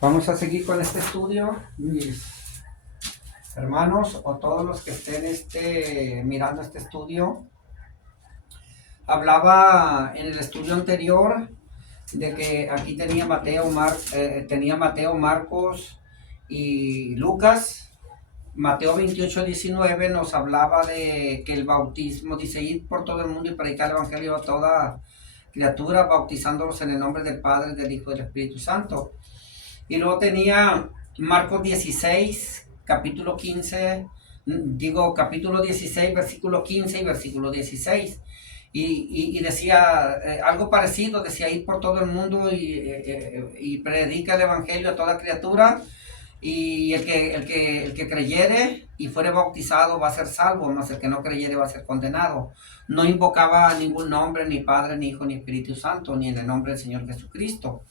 Vamos a seguir con este estudio, mis hermanos o todos los que estén mirando este estudio. Hablaba en el estudio anterior de que aquí tenía Mateo, Marcos y Lucas. Mateo 28:19 nos hablaba de que el bautismo, dice, ir por todo el mundo y predicar el evangelio a toda criatura, bautizándolos en el nombre del Padre, del Hijo y del Espíritu Santo. Y luego tenía Marcos 16, capítulo 16, versículo 15 y versículo 16. Y decía algo parecido, decía ir por todo el mundo y predica el evangelio a toda criatura, y el que creyere y fuere bautizado va a ser salvo, mas el que no creyere va a ser condenado. No invocaba ningún nombre, ni Padre, ni Hijo, ni Espíritu Santo, ni en el nombre del Señor Jesucristo.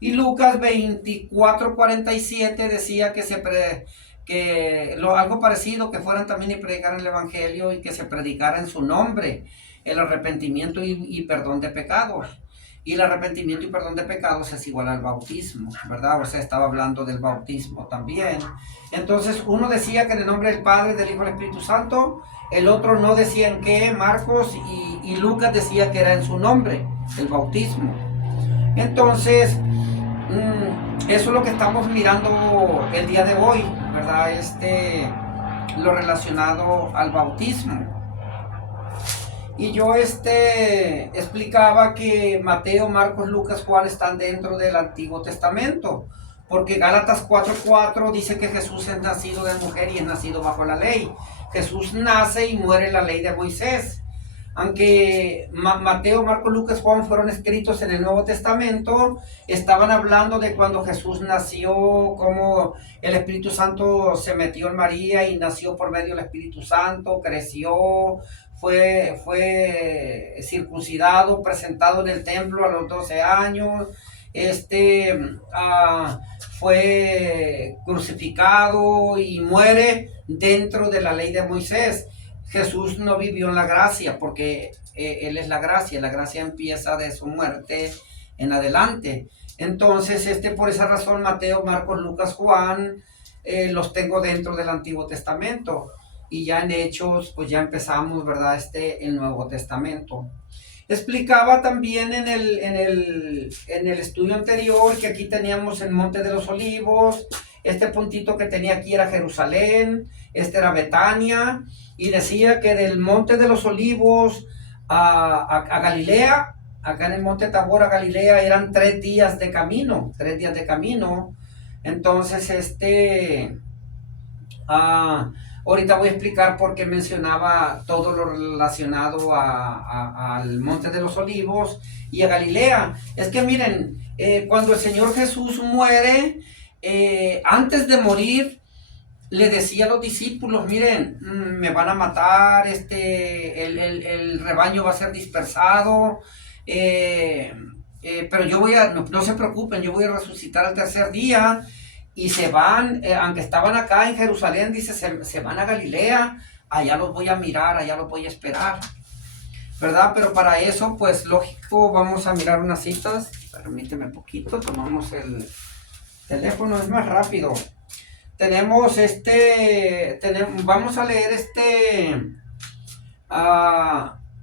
Y Lucas 24:47 decía algo parecido, que fueran también y predicaran el evangelio y que se predicara en su nombre el arrepentimiento y perdón de pecados. Y el arrepentimiento y perdón de pecados es igual al bautismo, ¿verdad? O sea, estaba hablando del bautismo también. Entonces, uno decía que en el nombre del Padre, del Hijo y del Espíritu Santo, el otro no decía en qué, Marcos y Lucas decía que era en su nombre, el bautismo. Entonces, eso es lo que estamos mirando el día de hoy, ¿verdad? Lo relacionado al bautismo. Y yo explicaba que Mateo, Marcos, Lucas, Juan están dentro del Antiguo Testamento, porque Gálatas 4:4 dice que Jesús es nacido de mujer y es nacido bajo la ley. Jesús nace y muere en la ley de Moisés. Aunque Mateo, Marcos, Lucas, Juan fueron escritos en el Nuevo Testamento, estaban hablando de cuando Jesús nació, cómo el Espíritu Santo se metió en María y nació por medio del Espíritu Santo, creció, fue circuncidado, presentado en el templo a los 12 años, fue crucificado y muere dentro de la ley de Moisés. Jesús no vivió en la gracia porque Él es la gracia empieza de su muerte en adelante. Entonces, por esa razón, Mateo, Marcos, Lucas, Juan, los tengo dentro del Antiguo Testamento. Y ya en Hechos, pues ya empezamos, ¿verdad? El Nuevo Testamento. Explicaba también en el estudio anterior que aquí teníamos el Monte de los Olivos, este puntito que tenía aquí era Jerusalén, era Betania, y decía que del Monte de los Olivos a Galilea, acá en el Monte Tabor a Galilea, eran 3 días de camino, 3 días de camino. Entonces, ahorita voy a explicar por qué mencionaba todo lo relacionado al Monte de los Olivos y a Galilea. Es que miren, cuando el Señor Jesús muere, antes de morir, le decía a los discípulos, miren, me van a matar, el rebaño va a ser dispersado, pero no se preocupen, yo voy a resucitar al tercer día. Y se van, aunque estaban acá en Jerusalén, dice, se van a Galilea, allá los voy a mirar, allá los voy a esperar, ¿verdad? Pero para eso, pues lógico, vamos a mirar unas citas. Permíteme un poquito, tomamos el teléfono, es más rápido. Tenemos vamos a leer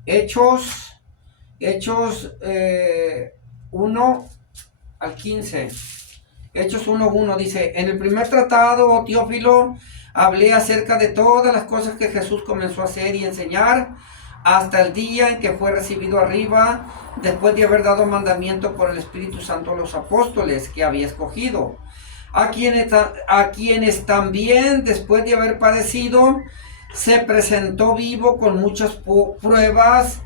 Hechos 1 al 15. Hechos 1:1 dice, en el primer tratado, oh Teófilo, hablé acerca de todas las cosas que Jesús comenzó a hacer y enseñar hasta el día en que fue recibido arriba, después de haber dado mandamiento por el Espíritu Santo a los apóstoles que había escogido, a quienes también, después de haber padecido, se presentó vivo con muchas pruebas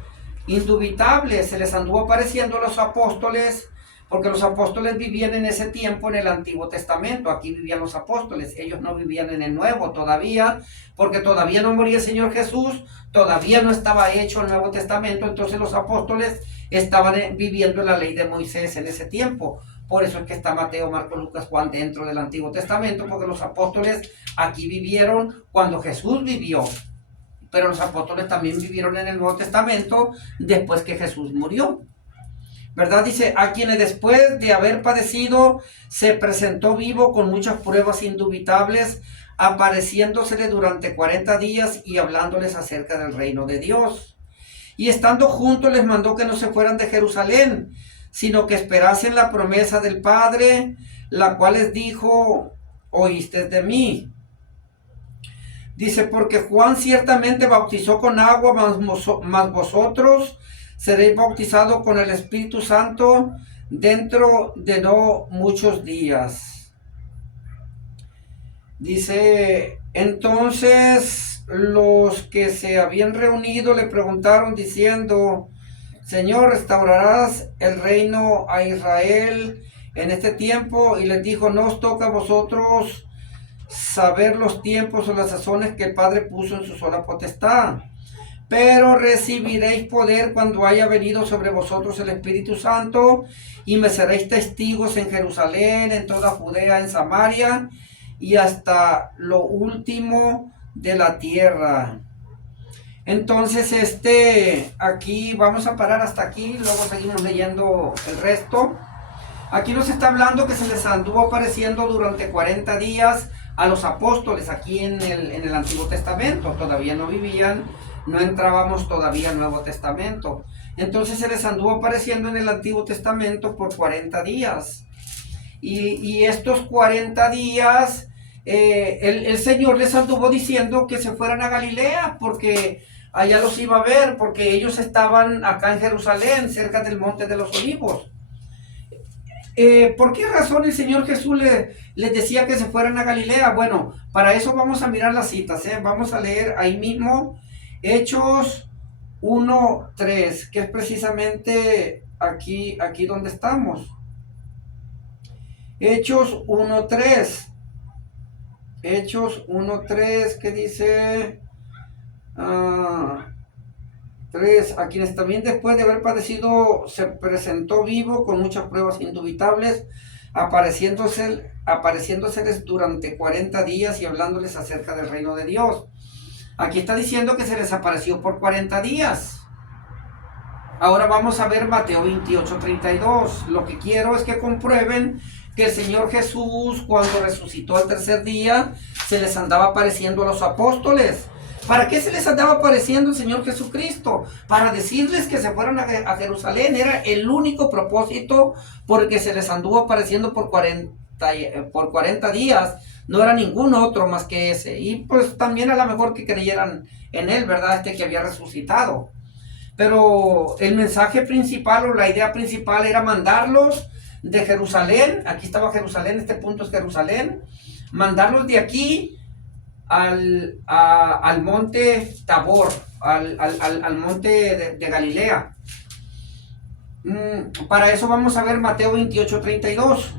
indubitables. Se les anduvo apareciendo a los apóstoles, porque los apóstoles vivían en ese tiempo en el Antiguo Testamento. Aquí vivían los apóstoles, ellos no vivían en el Nuevo todavía, porque todavía no moría el Señor Jesús, todavía no estaba hecho el Nuevo Testamento. Entonces los apóstoles estaban viviendo en la ley de Moisés en ese tiempo. Por eso es que está Mateo, Marcos, Lucas, Juan dentro del Antiguo Testamento, porque los apóstoles aquí vivieron cuando Jesús vivió, pero los apóstoles también vivieron en el Nuevo Testamento después que Jesús murió. ¿verdad? Dice, a quienes después de haber padecido se presentó vivo con muchas pruebas indubitables, apareciéndosele durante 40 días y hablándoles acerca del reino de Dios. Y estando juntos les mandó que no se fueran de Jerusalén, sino que esperasen la promesa del Padre, la cual les dijo, oíste de mí. Dice, porque Juan ciertamente bautizó con agua, mas vosotros seréis bautizados con el Espíritu Santo dentro de no muchos días. Dice, entonces los que se habían reunido le preguntaron diciendo, Señor, ¿restaurarás el reino a Israel en este tiempo? Y les dijo, no os toca a vosotros saber los tiempos o las sazones que el Padre puso en su sola potestad, pero recibiréis poder cuando haya venido sobre vosotros el Espíritu Santo, y me seréis testigos en Jerusalén, en toda Judea, en Samaria, y hasta lo último de la tierra. Entonces, aquí vamos a parar hasta aquí, luego seguimos leyendo el resto. Aquí nos está hablando que se les anduvo apareciendo durante 40 días a los apóstoles aquí en el Antiguo Testamento. Todavía no vivían, no entrábamos todavía al Nuevo Testamento. Entonces se les anduvo apareciendo en el Antiguo Testamento por 40 días. Y estos 40 días, el Señor les anduvo diciendo que se fueran a Galilea, porque allá los iba a ver, porque ellos estaban acá en Jerusalén, cerca del Monte de los Olivos. ¿Por qué razón el Señor Jesús les decía que se fueran a Galilea? Bueno, para eso vamos a mirar las citas, vamos a leer ahí mismo Hechos 1:3, que es precisamente aquí donde estamos. Hechos 1:3. Hechos 1:3, que dice... 3. A quienes también después de haber padecido se presentó vivo con muchas pruebas indubitables, apareciéndoseles durante 40 días y hablándoles acerca del reino de Dios. Aquí está diciendo que se les apareció por 40 días. Ahora vamos a ver Mateo 28:32. Lo que quiero es que comprueben que el Señor Jesús, cuando resucitó al tercer día, se les andaba apareciendo a los apóstoles. ¿Para qué se les andaba apareciendo el Señor Jesucristo? Para decirles que se fueran a Jerusalén. Era el único propósito porque se les anduvo apareciendo por 40 días. No era ningún otro más que ese. Y pues también a lo mejor que creyeran en Él, ¿verdad? Que había resucitado. Pero el mensaje principal o la idea principal era mandarlos de Jerusalén. Aquí estaba Jerusalén, este punto es Jerusalén. Mandarlos de aquí al monte Tabor, al monte de Galilea. Para eso vamos a ver Mateo 28:32.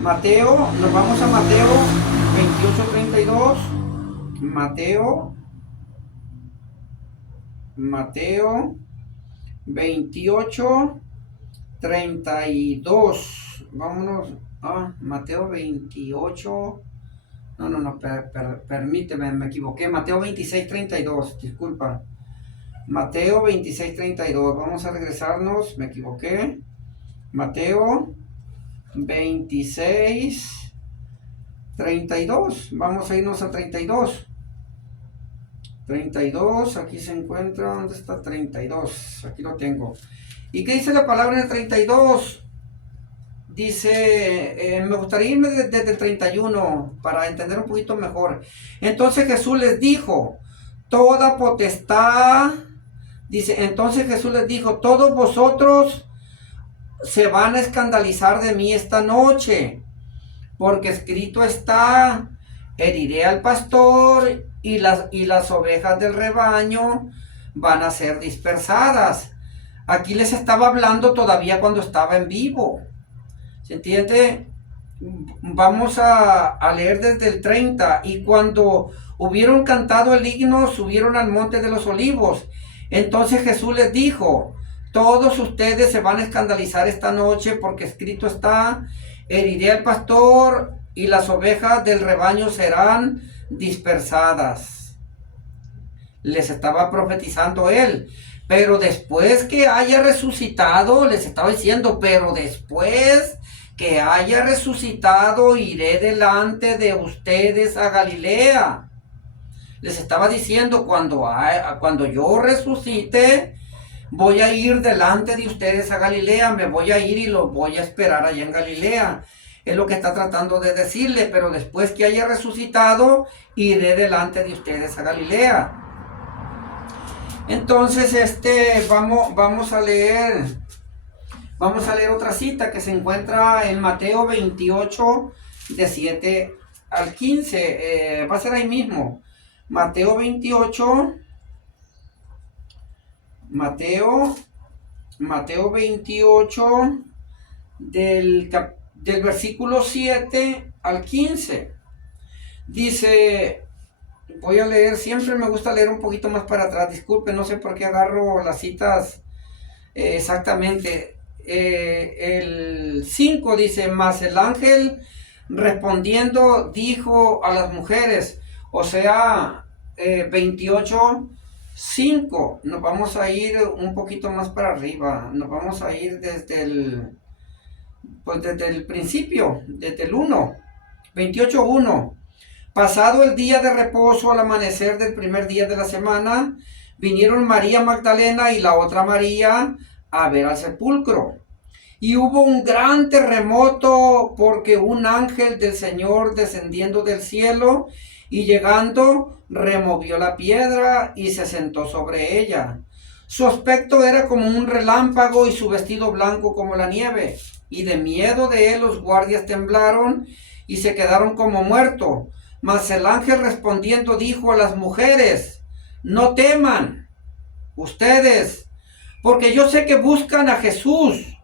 Nos vamos a Mateo 28:32. Mateo 28:32. Vámonos a Mateo 28. No, permíteme, me equivoqué. Mateo 26:32, disculpa. Mateo 26:32, vamos a regresarnos, me equivoqué. Mateo 26:32, vamos a irnos a 32. 32, aquí se encuentra, ¿dónde está 32? Aquí lo tengo. ¿Y qué dice la palabra en el 32? Dice, me gustaría irme desde el 31 para entender un poquito mejor. Entonces Jesús les dijo, toda potestad, dice, entonces Jesús les dijo, todos vosotros se van a escandalizar de mí esta noche, porque escrito está, heriré al pastor y las ovejas del rebaño van a ser dispersadas. Aquí les estaba hablando todavía cuando estaba en vivo. ¿Se entiende? Vamos a leer desde el 30. Y cuando hubieron cantado el himno, subieron al monte de los olivos. Entonces Jesús les dijo, todos ustedes se van a escandalizar esta noche, porque escrito está, heriré al pastor y las ovejas del rebaño serán dispersadas. Les estaba profetizando él. Pero después que haya resucitado, les estaba diciendo, pero después que haya resucitado, iré delante de ustedes a Galilea. Les estaba diciendo, cuando yo resucite, voy a ir delante de ustedes a Galilea, me voy a ir y los voy a esperar allá en Galilea. Es lo que está tratando de decirle, pero después que haya resucitado, iré delante de ustedes a Galilea. Entonces, vamos a leer otra cita que se encuentra en Mateo 28, de 7 al 15. Va a ser ahí mismo. Mateo 28, Mateo 28, del versículo 7 al 15. Dice, voy a leer, siempre me gusta leer un poquito más para atrás, disculpe, no sé por qué agarro las citas exactamente. El 5 dice, mas el ángel respondiendo dijo a las mujeres, o sea, 28, 5, nos vamos a ir un poquito más para arriba, nos vamos a ir desde el principio, desde el 1, 28, 1. Pasado el día de reposo, al amanecer del primer día de la semana, vinieron María Magdalena y la otra María a ver al sepulcro. Y hubo un gran terremoto porque un ángel del Señor descendiendo del cielo y llegando removió la piedra y se sentó sobre ella. Su aspecto era como un relámpago y su vestido blanco como la nieve. Y de miedo de él los guardias temblaron y se quedaron como muertos. Mas el ángel respondiendo dijo a las mujeres, no teman ustedes, porque yo sé que buscan a Jesús,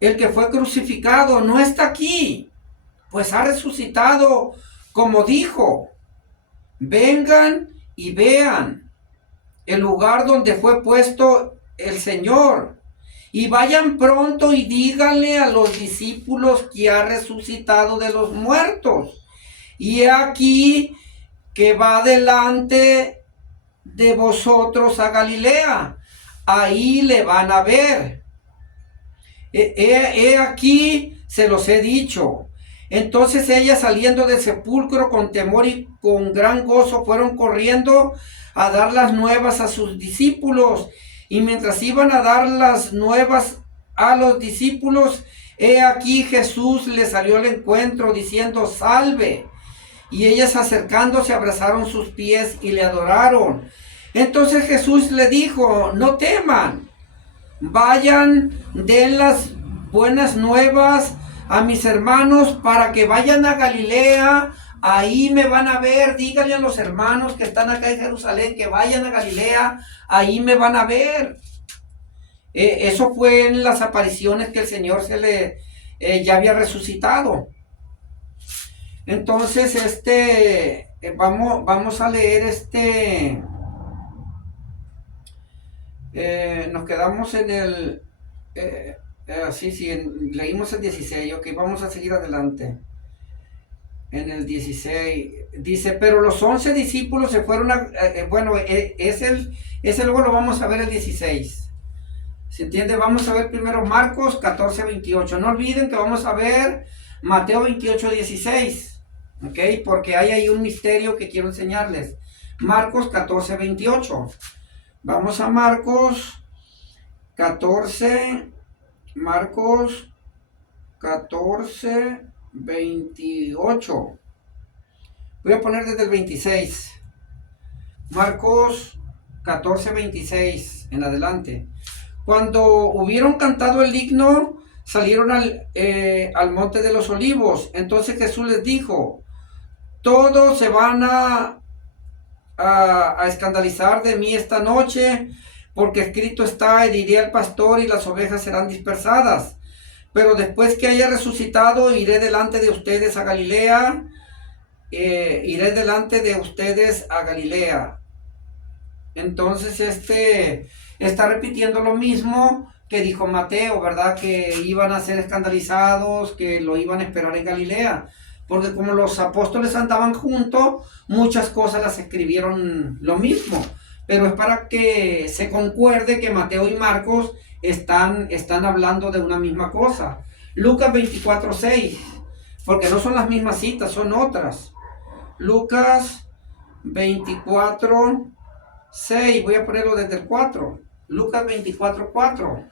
el que fue crucificado. No está aquí, pues ha resucitado como dijo. Vengan y vean el lugar donde fue puesto el Señor. Y vayan pronto y díganle a los discípulos que ha resucitado de los muertos. Y aquí que va delante de vosotros a Galilea. Ahí le van a ver. He aquí, se los he dicho. Entonces ellas saliendo del sepulcro con temor y con gran gozo fueron corriendo a dar las nuevas a sus discípulos. Y mientras iban a dar las nuevas a los discípulos, he aquí Jesús les salió al encuentro diciendo, salve. Y ellas acercándose abrazaron sus pies y le adoraron. Entonces Jesús le dijo, no teman, vayan, den las buenas nuevas a mis hermanos para que vayan a Galilea, ahí me van a ver. Díganle a los hermanos que están acá en Jerusalén que vayan a Galilea, ahí me van a ver. Eso fue en las apariciones que el Señor ya había resucitado. Entonces, vamos a leer nos quedamos en el, leímos el 16, ok, vamos a seguir adelante. En el 16, dice, pero los 11 discípulos se fueron ese luego lo vamos a ver el 16. ¿Se entiende? Vamos a ver primero Marcos 14, 28. No olviden que vamos a ver Mateo 28, 16. ¿Ok? Porque hay ahí un misterio que quiero enseñarles. Marcos 14, 28. Vamos a Marcos 14, 28. Voy a poner desde el 26. Marcos 14, 26 en adelante. Cuando hubieron cantado el himno, salieron al monte de los olivos. Entonces Jesús les dijo, todos se van a escandalizar de mí esta noche, porque escrito está, heriré al pastor y las ovejas serán dispersadas. Pero después que haya resucitado, iré delante de ustedes a Galilea. Entonces está repitiendo lo mismo que dijo Mateo, ¿verdad? Que iban a ser escandalizados, que lo iban a esperar en Galilea. Porque como los apóstoles andaban juntos, muchas cosas las escribieron lo mismo. pero es para que se concuerde que Mateo y Marcos están hablando de una misma cosa. Lucas 24:6, porque no son las mismas citas, son otras. Lucas 24:6, voy a ponerlo desde el 4. Lucas 24:4.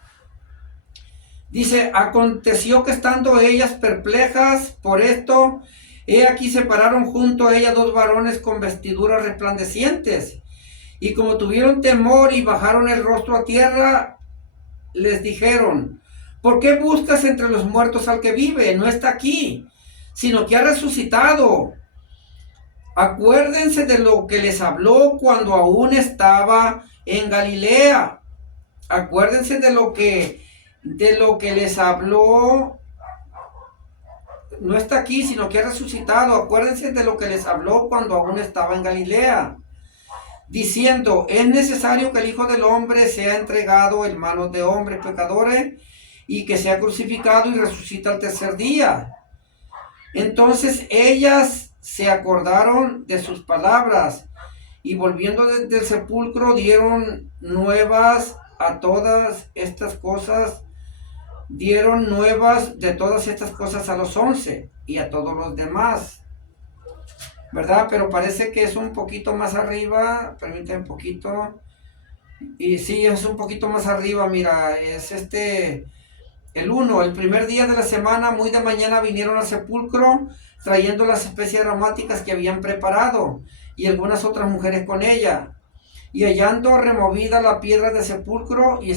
Dice, aconteció que estando ellas perplejas por esto, he aquí se pararon junto a ella dos varones con vestiduras resplandecientes. Y como tuvieron temor y bajaron el rostro a tierra, les dijeron, ¿por qué buscas entre los muertos al que vive? No está aquí, sino que ha resucitado. Acuérdense de lo que les habló cuando aún estaba en Galilea. Acuérdense de lo que les habló. No está aquí, sino que ha resucitado. Acuérdense de lo que les habló cuando aún estaba en Galilea, diciendo, es necesario que el Hijo del Hombre sea entregado en manos de hombres pecadores y que sea crucificado y resucita al tercer día. Entonces ellas se acordaron de sus palabras y volviendo desde el sepulcro dieron nuevas a todas estas cosas, dieron nuevas de todas estas cosas a los 11 y a todos los demás. ¿Verdad? Pero parece que es un poquito más arriba, permíteme un poquito, y sí, es un poquito más arriba, mira, es el 1, el primer día de la semana, muy de mañana vinieron al sepulcro, trayendo las especies aromáticas que habían preparado, y algunas otras mujeres con ella, y hallando removida la piedra del sepulcro, y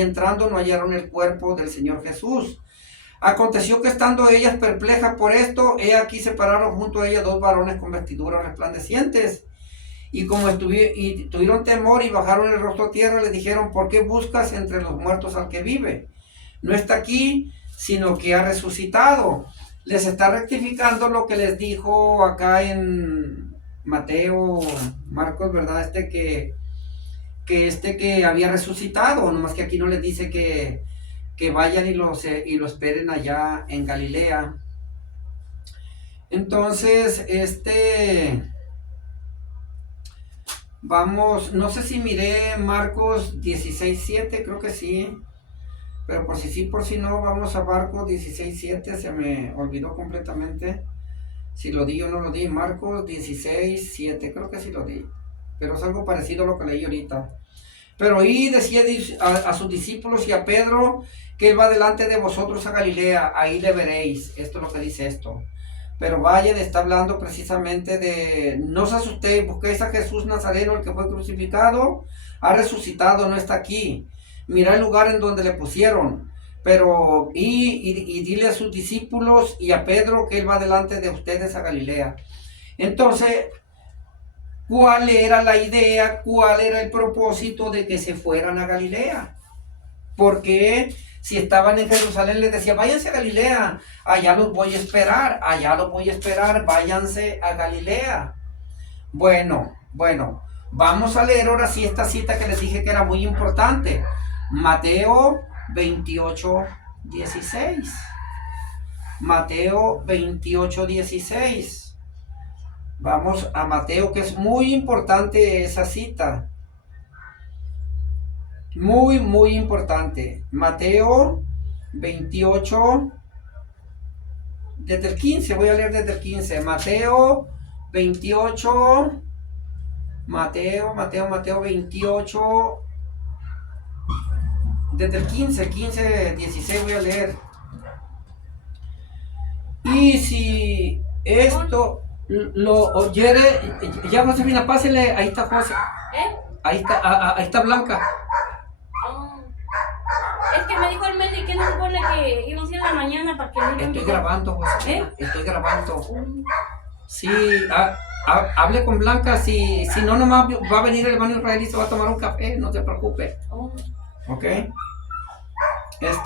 entrando no hallaron el cuerpo del Señor Jesús. Aconteció que estando ellas perplejas por esto, he aquí se pararon junto a ellas dos varones con vestiduras resplandecientes. Y como tuvieron temor y bajaron el rostro a tierra, les dijeron, ¿por qué buscas entre los muertos al que vive? No está aquí, sino que ha resucitado. Les está rectificando lo que les dijo acá en Mateo, Marcos, ¿verdad? Que había resucitado, nomás que aquí no les dice que vayan y lo esperen allá en Galilea. Entonces, vamos, no sé si miré Marcos 16:7, creo que sí, pero por si sí, por si no, vamos a Marcos 16:7, se me olvidó completamente si lo di o no lo di. Marcos 16:7, creo que sí lo di, pero es algo parecido a lo que leí ahorita. Pero ahí decía a sus discípulos y a Pedro que él va delante de vosotros a Galilea, ahí le veréis. Esto es lo que dice esto. Pero vayan, está hablando precisamente de, no os asustéis, busquéis a Jesús Nazareno, el que fue crucificado, ha resucitado, no está aquí. Mirá el lugar en donde le pusieron. Pero, y dile a sus discípulos y a Pedro que él va delante de ustedes a Galilea. Entonces, ¿cuál era la idea? ¿Cuál era el propósito de que se fueran a Galilea? Porque si estaban en Jerusalén les decía, váyanse a Galilea, allá los voy a esperar, váyanse a Galilea. Bueno, vamos a leer ahora sí esta cita que les dije que era muy importante. Mateo 28:16. Mateo 28:16. Vamos a Mateo, que es muy importante esa cita. Muy, muy importante. Mateo 28, desde el 15, voy a leer desde el 15. Mateo 28, Mateo 28, desde el 15, 16 voy a leer. Y si esto lo oyere, ya Josefina, pásenle, ahí está José. Ahí está Blanca. Es que me dijo el médico que no supone que íbamos a ir en la mañana para que no. Estoy grabando, Josefina. Estoy grabando. Sí, hable con Blanca, si no nomás va a venir el hermano Israel y se va a tomar un café, no se preocupe. Ok.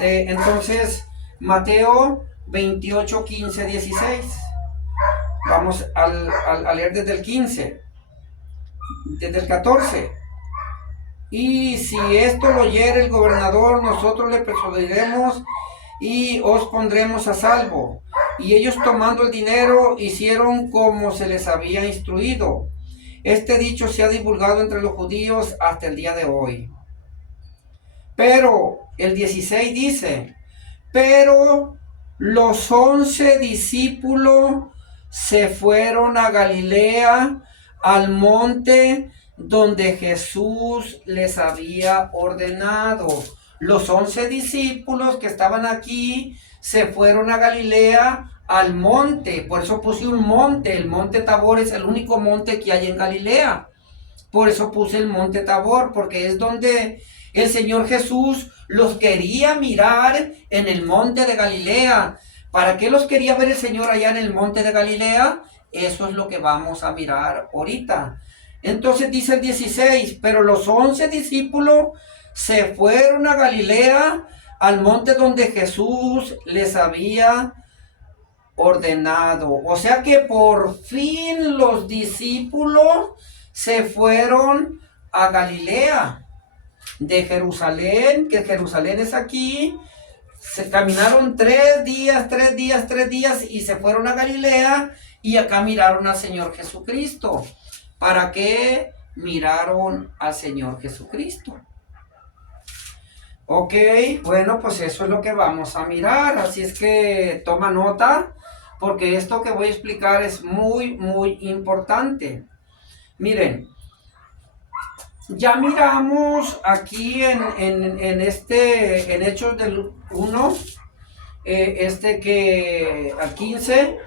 Entonces, Mateo 28, 15, 16. Vamos a leer desde el 15, desde el 14. Y si esto lo oyere el gobernador, nosotros le persuadiremos y os pondremos a salvo. Y ellos tomando el dinero hicieron como se les había instruido. Este dicho se ha divulgado entre los judíos hasta el día de hoy. Pero el 16 dice, pero los 11 discípulos se fueron a Galilea, al monte donde Jesús les había ordenado. Los 11 discípulos que estaban aquí se fueron a Galilea, al monte. Por eso puse un monte. El monte Tabor es el único monte que hay en Galilea. Por eso puse el monte Tabor, porque es donde el Señor Jesús los quería mirar, en el monte de Galilea. ¿Para qué los quería ver el Señor allá en el monte de Galilea? Eso es lo que vamos a mirar ahorita. Entonces dice el 16, pero los 11 discípulos se fueron a Galilea, al monte donde Jesús les había ordenado. O sea que por fin los discípulos se fueron a Galilea. De Jerusalén, que Jerusalén es aquí, se caminaron 3 días y se fueron a Galilea, y acá miraron al Señor Jesucristo. ¿Para qué miraron al Señor Jesucristo? Ok, bueno, pues eso es lo que vamos a mirar, así es que toma nota, porque esto que voy a explicar es muy, muy importante. Miren, ya miramos aquí en Hechos del 1, que al 15,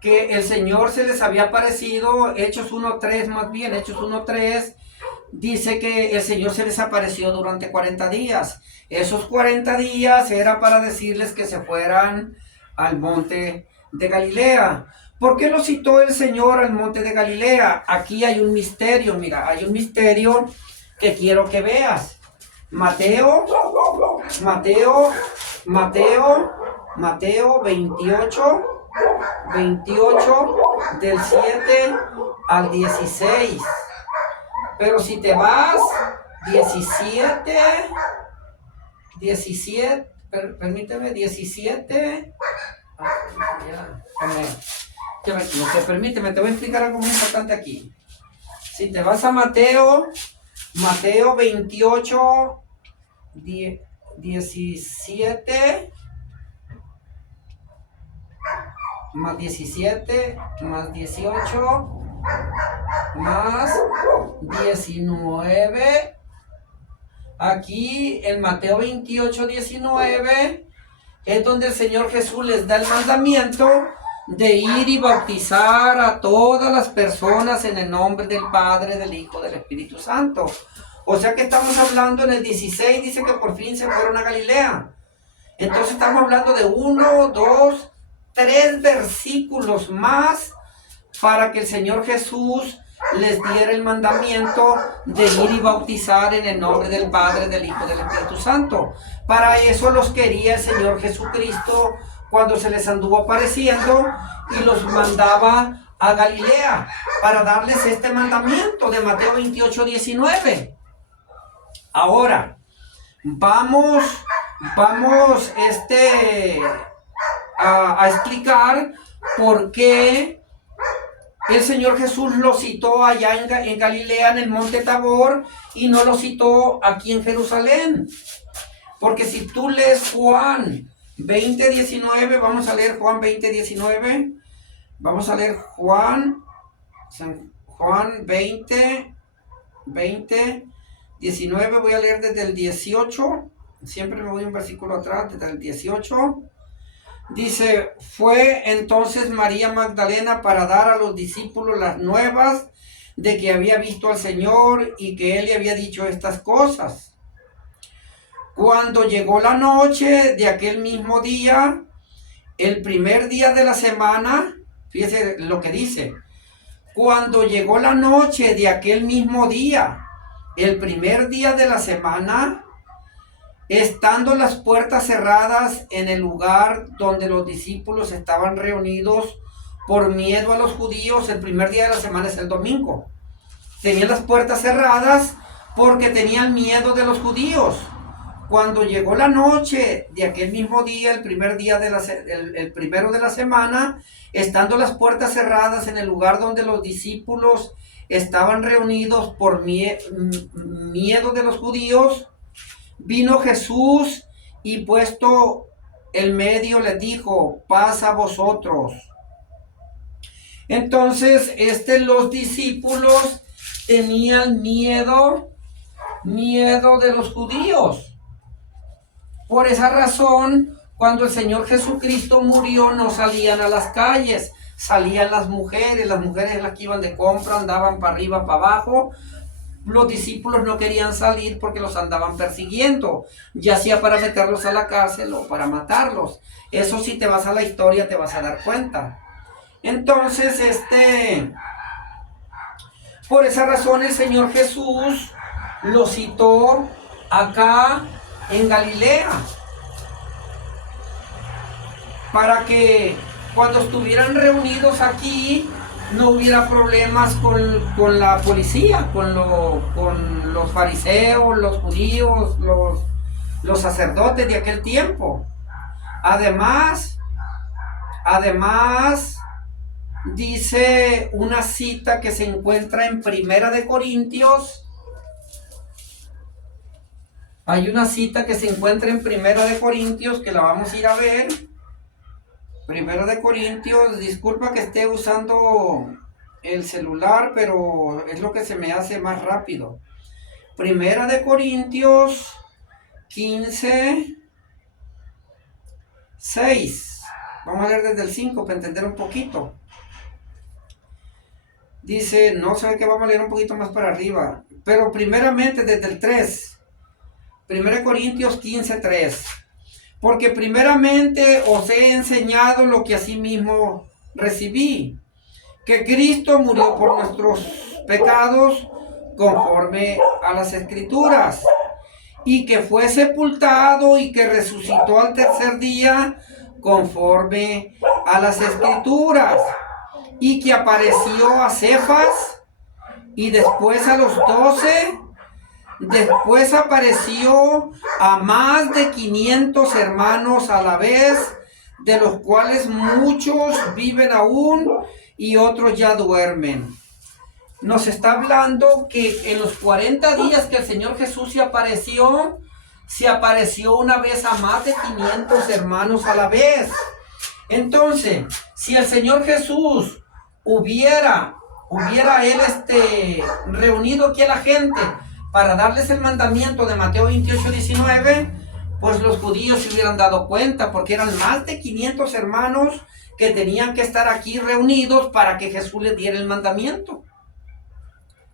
que el Señor se les había aparecido. Hechos 1.3, más bien, Hechos 1.3, dice que el Señor se les apareció durante 40 días. Esos 40 días era para decirles que se fueran al monte de Galilea. ¿Por qué lo citó el Señor al monte de Galilea? Aquí hay un misterio, mira, hay un misterio que quiero que veas. Mateo 28, del 7 al 16. Pero si te vas, 17, permíteme, 17. Permíteme, te voy a explicar algo muy importante aquí. Si te vas a Mateo 28, 17, más 17, más 18, más 19. Aquí en Mateo 28, 19 es donde el Señor Jesús les da el mandamiento de ir y bautizar a todas las personas en el nombre del Padre, del Hijo, del Espíritu Santo. O sea que estamos hablando en el 16, dice que por fin se fueron a Galilea. Entonces estamos hablando de 1, 2, 3 versículos más para que el Señor Jesús les diera el mandamiento de ir y bautizar en el nombre del Padre, del Hijo y del Espíritu Santo. Para eso los quería el Señor Jesucristo cuando se les anduvo apareciendo y los mandaba a Galilea para darles este mandamiento de Mateo 28, 19. Ahora, vamos a explicar por qué el Señor Jesús lo citó allá en Galilea, en el monte Tabor, y no lo citó aquí en Jerusalén. Porque si tú lees Juan 20:19, vamos a leer Juan 20:19. Vamos a leer Juan 20:19. Voy a leer desde el 18. Siempre me voy un versículo atrás, desde el 18. Dice, fue entonces María Magdalena para dar a los discípulos las nuevas de que había visto al Señor y que Él le había dicho estas cosas. Cuando llegó la noche de aquel mismo día, el primer día de la semana, fíjese lo que dice, cuando llegó la noche de aquel mismo día, el primer día de la semana, estando las puertas cerradas en el lugar donde los discípulos estaban reunidos por miedo a los judíos, el primer día de la semana es el domingo. Tenían las puertas cerradas porque tenían miedo de los judíos. Cuando llegó la noche de aquel mismo día, el primer día el primero de la semana, estando las puertas cerradas en el lugar donde los discípulos estaban reunidos por miedo de los judíos, vino Jesús y puesto el medio les dijo, paz a vosotros. Entonces, los discípulos tenían miedo de los judíos. Por esa razón, cuando el Señor Jesucristo murió, no salían a las calles, salían las mujeres las que iban de compra, andaban para arriba, para abajo. Los discípulos no querían salir porque los andaban persiguiendo, ya sea para meterlos a la cárcel o para matarlos. Eso si te vas a la historia te vas a dar cuenta. Entonces, por esa razón el Señor Jesús lo citó acá en Galilea, para que cuando estuvieran reunidos aquí no hubiera problemas con la policía, con los fariseos, los judíos, los sacerdotes de aquel tiempo. Además, dice una cita que se encuentra en Primera de Corintios. Hay una cita que se encuentra en Primera de Corintios que la vamos a ir a ver. Primera de Corintios, disculpa que esté usando el celular, pero es lo que se me hace más rápido. Primera de Corintios 15, 6. Vamos a leer desde el 5 para entender un poquito. Dice, no sé qué, vamos a leer un poquito más para arriba, pero primeramente desde el 3. 1 Corintios 15, 3. Porque primeramente os he enseñado lo que asimismo recibí, que Cristo murió por nuestros pecados conforme a las Escrituras, y que fue sepultado y que resucitó al tercer día conforme a las Escrituras, y que apareció a Cefas y después a los 12. Después apareció a más de 500 hermanos a la vez, de los cuales muchos viven aún y otros ya duermen. Nos está hablando que en los 40 días que el Señor Jesús se apareció una vez a más de 500 hermanos a la vez. Entonces, si el Señor Jesús hubiera él reunido aquí a la gente para darles el mandamiento de Mateo 28, 19, pues los judíos se hubieran dado cuenta, porque eran más de 500 hermanos que tenían que estar aquí reunidos para que Jesús les diera el mandamiento.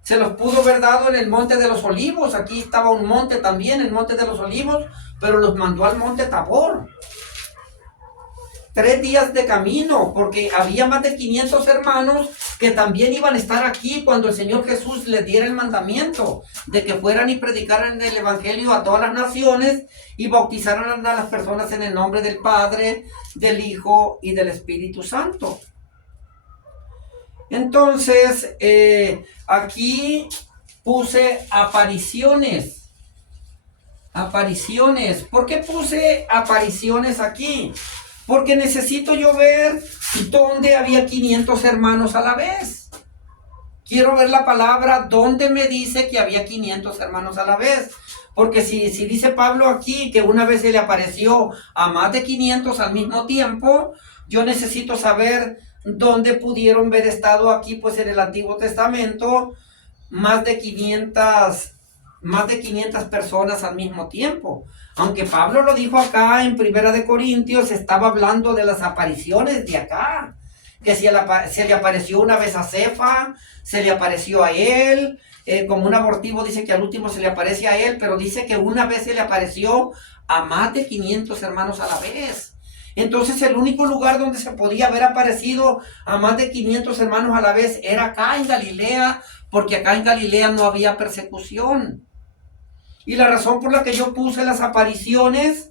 Se los pudo haber dado en el Monte de los Olivos. Aquí estaba un monte también, el Monte de los Olivos, pero los mandó al Monte Tabor. 3 días de camino, porque había más de 500 hermanos que también iban a estar aquí cuando el Señor Jesús les diera el mandamiento de que fueran y predicaran el Evangelio a todas las naciones y bautizaran a las personas en el nombre del Padre, del Hijo y del Espíritu Santo. Entonces, aquí puse apariciones. Apariciones. ¿Por qué puse apariciones aquí? Porque necesito yo ver dónde había 500 hermanos a la vez. Quiero ver la palabra donde me dice que había 500 hermanos a la vez. Porque si dice Pablo aquí que una vez se le apareció a más de 500 al mismo tiempo, yo necesito saber dónde pudieron haber estado aquí, pues en el Antiguo Testamento, más de 500 personas al mismo tiempo. Aunque Pablo lo dijo acá en Primera de Corintios, estaba hablando de las apariciones de acá. Que se le apareció una vez a Cefa, se le apareció a él, como un abortivo dice que al último se le aparece a él, pero dice que una vez se le apareció a más de 500 hermanos a la vez. Entonces el único lugar donde se podía haber aparecido a más de 500 hermanos a la vez era acá en Galilea, porque acá en Galilea no había persecución. Y la razón por la que yo puse las apariciones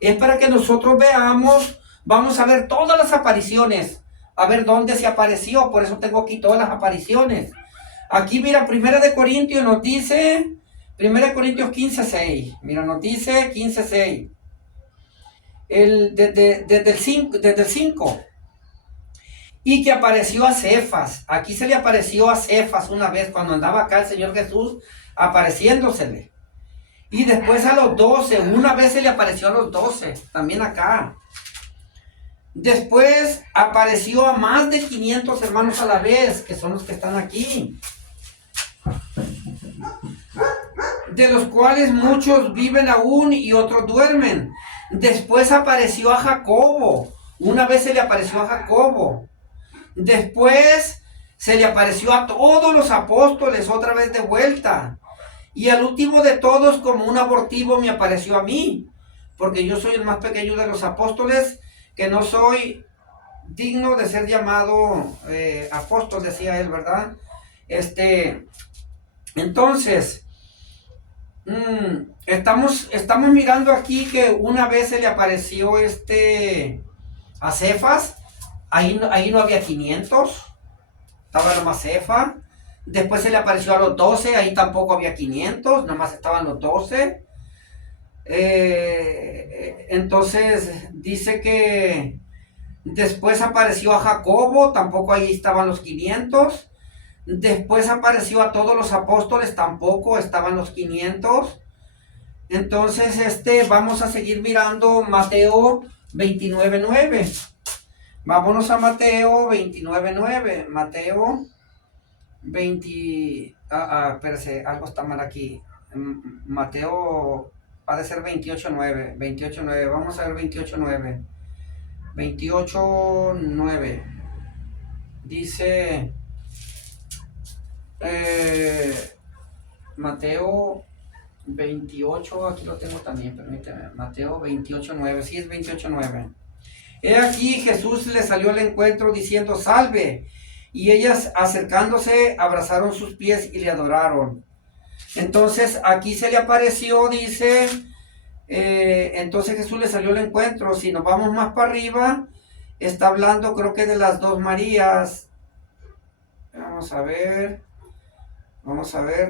es para que nosotros veamos, vamos a ver todas las apariciones, a ver dónde se apareció. Por eso tengo aquí todas las apariciones. Aquí mira, 1 Corintios nos dice, 1 Corintios 15, 6. Mira, nos dice 15, 6. Desde el 5. y que apareció a Cefas. Aquí se le apareció a Cefas una vez, cuando andaba acá el Señor Jesús, apareciéndosele. Y después a los 12, una vez se le apareció a los 12, también acá. Después apareció a más de 500 hermanos a la vez, que son los que están aquí, de los cuales muchos viven aún y otros duermen. Después apareció a Jacobo, una vez se le apareció a Jacobo. Después se le apareció a todos los apóstoles otra vez de vuelta. Y al último de todos, como un abortivo, me apareció a mí, porque yo soy el más pequeño de los apóstoles, que no soy digno de ser llamado apóstol, decía él, ¿verdad? Entonces, estamos mirando aquí que una vez se le apareció a Cefas, ahí no había 500, estaba nomás Cefa. Después se le apareció a los 12, ahí tampoco había 500, nomás estaban los 12. Entonces dice que después apareció a Jacobo, tampoco ahí estaban los 500. Después apareció a todos los apóstoles, tampoco estaban los 500. Entonces vamos a seguir mirando Mateo 29:9. Vámonos a Mateo 29:9. Mateo 20, espérese, algo está mal aquí. Mateo ha de ser 28:9. 28:9. Vamos a ver 28:9. 28:9. Dice Mateo 28, aquí lo tengo también, permíteme. Mateo 28:9. Sí, es 28:9. He aquí Jesús le salió al encuentro diciendo: salve. Y ellas, acercándose, abrazaron sus pies y le adoraron. Entonces aquí se le apareció, dice, entonces Jesús le salió al encuentro. Si nos vamos más para arriba, está hablando, creo que de las dos Marías. Vamos a ver,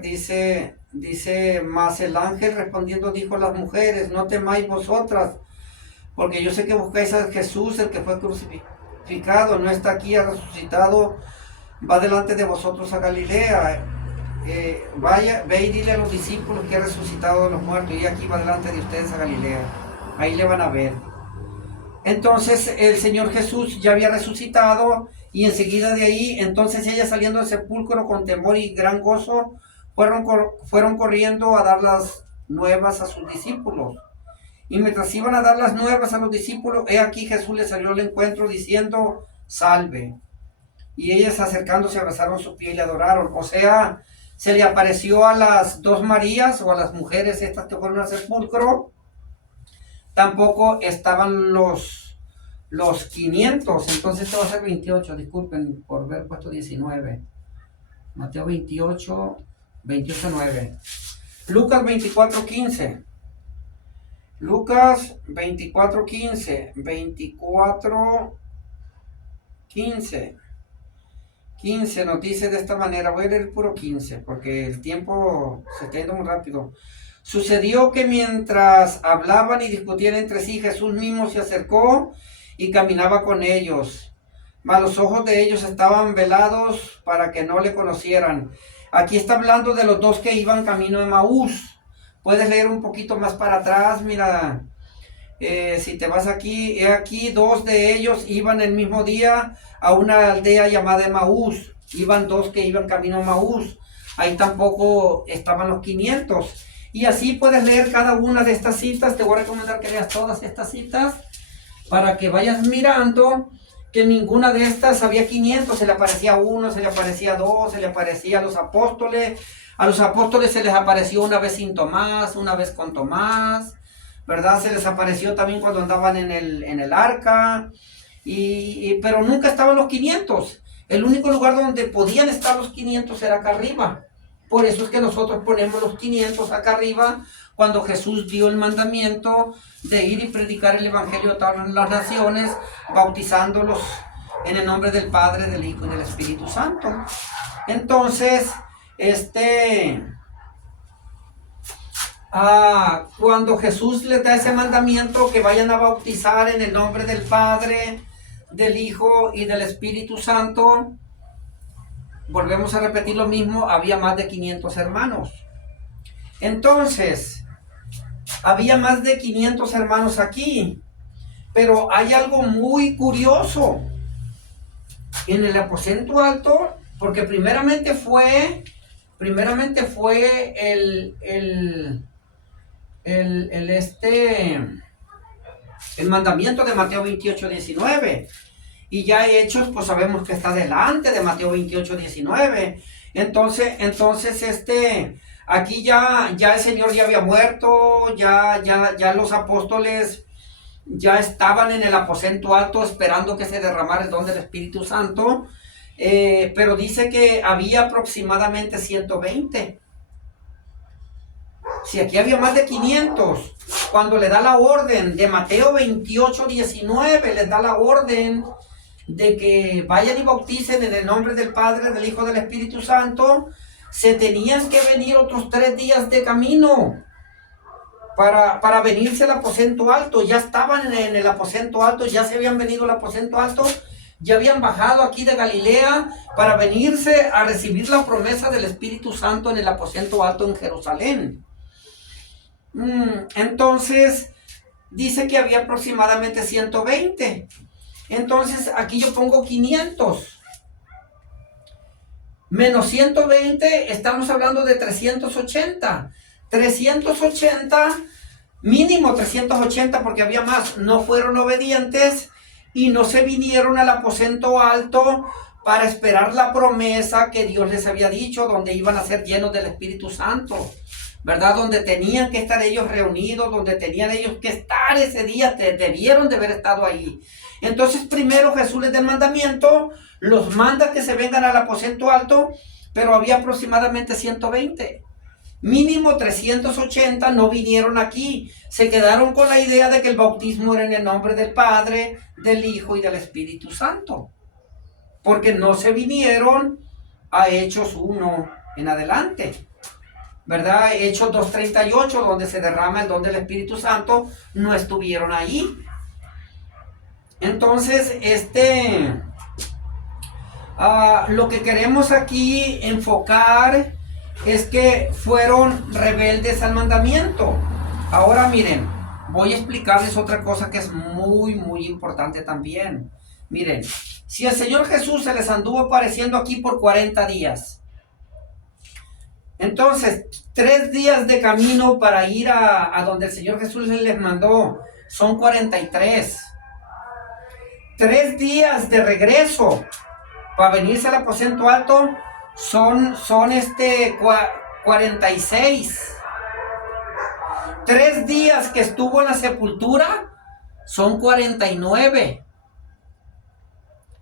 dice, mas el ángel respondiendo dijo a las mujeres: no temáis vosotras, porque yo sé que buscáis a Jesús, el que fue crucificado, no está aquí, ha resucitado, va delante de vosotros a Galilea. Vaya, ve y dile a los discípulos que ha resucitado de los muertos, y aquí va delante de ustedes a Galilea, ahí le van a ver. Entonces el Señor Jesús ya había resucitado, y enseguida de ahí, entonces ellas saliendo del sepulcro con temor y gran gozo, fueron corriendo a dar las nuevas a sus discípulos. Y mientras iban a dar las nuevas a los discípulos, he aquí Jesús les salió al encuentro diciendo: salve. Y ellas, acercándose, abrazaron su pie y le adoraron. O sea, se le apareció a las dos Marías, o a las mujeres estas que fueron al sepulcro. Tampoco estaban los 500. Entonces esto va a ser 28, disculpen por haber puesto 19. Mateo 28, 28:9. Lucas 24:15. Lucas 24:15. 24:15. 15 nos dice de esta manera. Voy a leer el puro 15 porque el tiempo se está yendo muy rápido. Sucedió que mientras hablaban y discutían entre sí, Jesús mismo se acercó y caminaba con ellos. Mas los ojos de ellos estaban velados para que no le conocieran. Aquí está hablando de los dos que iban camino de Emaús. Puedes leer un poquito más para atrás, mira. Si te vas aquí, aquí dos de ellos iban el mismo día a una aldea llamada Emaús. Iban dos que iban camino a Emaús. Ahí tampoco estaban los 500. Y así puedes leer cada una de estas citas. Te voy a recomendar que leas todas estas citas para que vayas mirando que ninguna de estas había 500. Se le aparecía uno, se le aparecía dos, se le aparecía a los apóstoles. A los apóstoles se les apareció una vez sin Tomás, una vez con Tomás, ¿verdad? Se les apareció también cuando andaban en el arca, pero nunca estaban los 500. El único lugar donde podían estar los 500 era acá arriba. Por eso es que nosotros ponemos los 500 acá arriba, cuando Jesús dio el mandamiento de ir y predicar el evangelio a todas las naciones, bautizándolos en el nombre del Padre, del Hijo y del Espíritu Santo. Entonces, cuando Jesús les da ese mandamiento que vayan a bautizar en el nombre del Padre, del Hijo y del Espíritu Santo, volvemos a repetir lo mismo, había más de 500 hermanos. Entonces, había más de 500 hermanos aquí, pero hay algo muy curioso en el aposento alto, porque primeramente fue el mandamiento de Mateo 28:19, y ya Hechos, pues sabemos que está delante de Mateo 28:19. Entonces, aquí ya el Señor ya había muerto, ya los apóstoles ya estaban en el aposento alto esperando que se derramara el don del Espíritu Santo, pero dice que había aproximadamente 120. Si aquí había más de 500, cuando le da la orden de Mateo 28:19, les da la orden de que vayan y bauticen en el nombre del Padre, del Hijo, del Espíritu Santo, se tenían que venir otros 3 días de camino para venirse al aposento alto. Ya estaban en el aposento alto, ya se habían venido al aposento alto, ya habían bajado aquí de Galilea para venirse a recibir la promesa del Espíritu Santo en el aposento alto en Jerusalén. Entonces, dice que había aproximadamente 120. Entonces, aquí yo pongo 500. Menos 120, estamos hablando de 380. 380, mínimo 380, porque había más, no fueron obedientes y no se vinieron al aposento alto para esperar la promesa que Dios les había dicho, donde iban a ser llenos del Espíritu Santo, ¿verdad? Donde tenían que estar ellos reunidos, donde tenían ellos que estar ese día, debieron de haber estado ahí. Entonces primero Jesús les da el mandamiento, los manda que se vengan al aposento alto, pero había aproximadamente 120. Mínimo 380 no vinieron aquí, se quedaron con la idea de que el bautismo era en el nombre del Padre, del Hijo y del Espíritu Santo, porque no se vinieron a Hechos 1 en adelante, ¿verdad? Hechos 2:38, donde se derrama el don del Espíritu Santo, no estuvieron ahí. Entonces, lo que queremos aquí enfocar es que fueron rebeldes al mandamiento. Ahora miren, voy a explicarles otra cosa que es muy, muy importante también. Miren, si el Señor Jesús se les anduvo apareciendo aquí por 40 días, entonces 3 días de camino para ir a donde el Señor Jesús les mandó son 43. 3 días de regreso para venirse al aposento alto son 46. 3 días que estuvo en la sepultura son 49.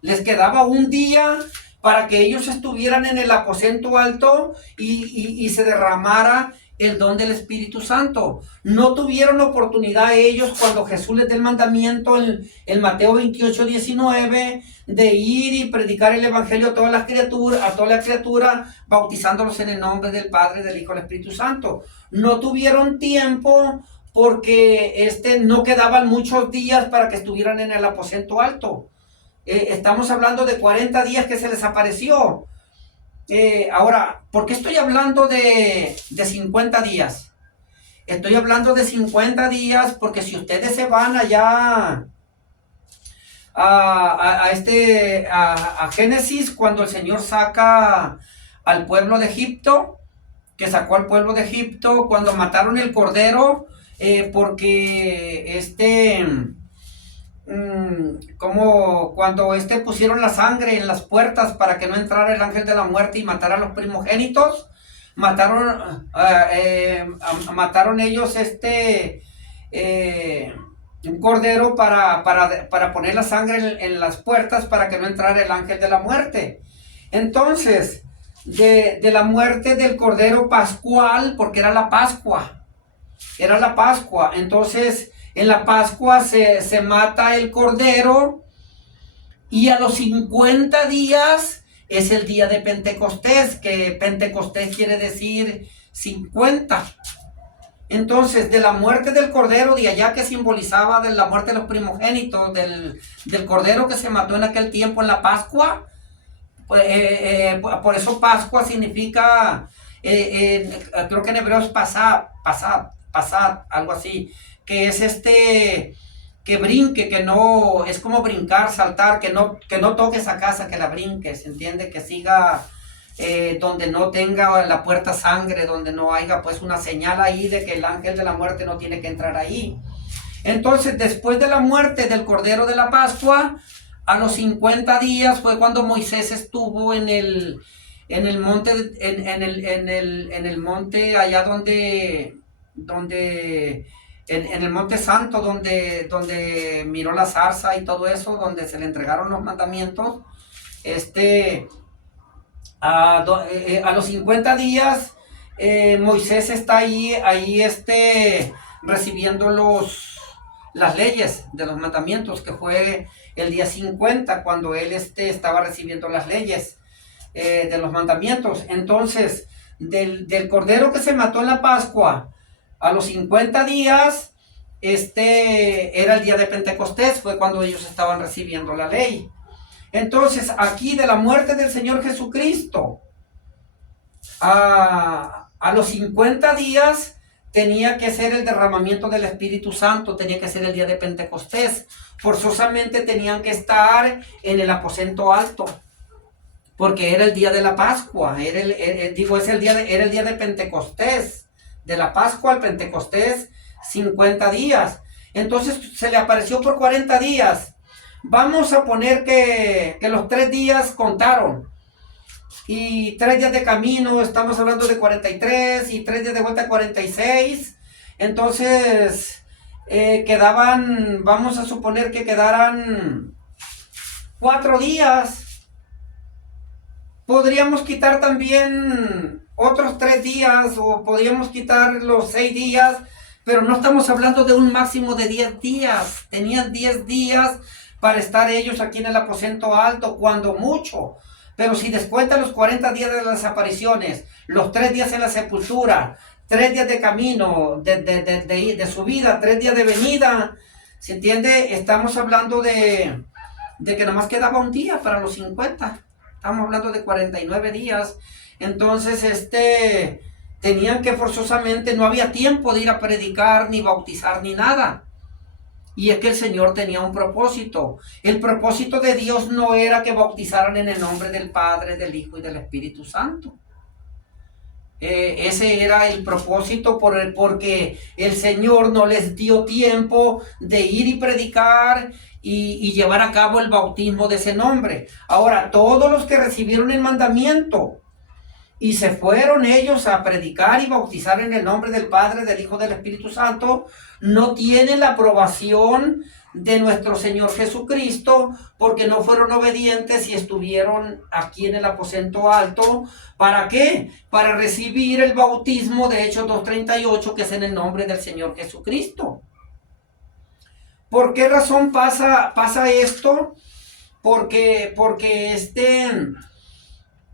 Les quedaba un día para que ellos estuvieran en el aposento alto y se derramara el don del Espíritu Santo. No tuvieron oportunidad ellos cuando Jesús les dio el mandamiento en Mateo 28:19 de ir y predicar el Evangelio a toda la criatura, bautizándolos en el nombre del Padre, del Hijo y del Espíritu Santo. No tuvieron tiempo porque no quedaban muchos días para que estuvieran en el aposento alto. Estamos hablando de 40 días que se les apareció. Ahora, ¿por qué estoy hablando de 50 días? Estoy hablando de 50 días porque si ustedes se van allá a Génesis, cuando el Señor saca al pueblo de Egipto, que sacó al pueblo de Egipto, cuando mataron el cordero, porque como cuando pusieron la sangre en las puertas para que no entrara el ángel de la muerte y matara a los primogénitos, mataron ellos un cordero para poner la sangre en las puertas para que no entrara el ángel de la muerte. Entonces, de la muerte del cordero pascual, porque era la Pascua, entonces en la Pascua se mata el cordero y a los 50 días es el día de Pentecostés, que Pentecostés quiere decir 50. Entonces, de la muerte del cordero de allá que simbolizaba de la muerte de los primogénitos, del cordero que se mató en aquel tiempo en la Pascua, pues, por eso Pascua significa, creo que en hebreo es pasad, algo así, que es que brinque, que no, es como brincar, saltar, que no toque esa casa, que la brinque, ¿se entiende? Que siga donde no tenga la puerta sangre, donde no haya pues una señal ahí de que el ángel de la muerte no tiene que entrar ahí. Entonces, después de la muerte del Cordero de la Pascua, a los 50 días fue cuando Moisés estuvo en el monte, en el monte allá en el monte santo, donde miró la zarza y todo eso, donde se le entregaron los mandamientos. A los 50 días, Moisés está ahí recibiendo las leyes de los mandamientos, que fue el día 50 cuando él estaba recibiendo las leyes de los mandamientos. Entonces, del cordero que se mató en la Pascua, a los 50 días, era el día de Pentecostés, fue cuando ellos estaban recibiendo la ley. Entonces, aquí de la muerte del Señor Jesucristo a los 50 días tenía que ser el derramamiento del Espíritu Santo, tenía que ser el día de Pentecostés. Forzosamente tenían que estar en el aposento alto, porque era el día de la Pascua, era el día de Pentecostés, de la Pascua al Pentecostés, 50 días. Entonces se le apareció por 40 días. Vamos a poner que los 3 días contaron. Y 3 días de camino, estamos hablando de 43, y 3 días de vuelta 46. Entonces, vamos a suponer que quedaran 4 días. Podríamos quitar también otros 3 días, o podríamos quitar los 6 días, pero no estamos hablando de un máximo de 10 días. Tenían 10 días para estar ellos aquí en el aposento alto, cuando mucho. Pero si descuentan los 40 días de las apariciones, los 3 días en la sepultura, 3 días de camino, de subida, 3 días de venida, ¿se entiende? Estamos hablando de que nomás quedaba un día para los 50. Estamos hablando de 49 días. Entonces, tenían que forzosamente, no había tiempo de ir a predicar, ni bautizar, ni nada. Y es que el Señor tenía un propósito. El propósito de Dios no era que bautizaran en el nombre del Padre, del Hijo y del Espíritu Santo. Ese era el propósito, porque el Señor no les dio tiempo de ir y predicar y llevar a cabo el bautismo de ese nombre. Ahora, todos los que recibieron el mandamiento y se fueron ellos a predicar y bautizar en el nombre del Padre, del Hijo y del Espíritu Santo, no tienen la aprobación de nuestro Señor Jesucristo, porque no fueron obedientes y estuvieron aquí en el aposento alto. ¿Para qué? Para recibir el bautismo de Hechos 2:38, que es en el nombre del Señor Jesucristo. ¿Por qué razón pasa esto? Porque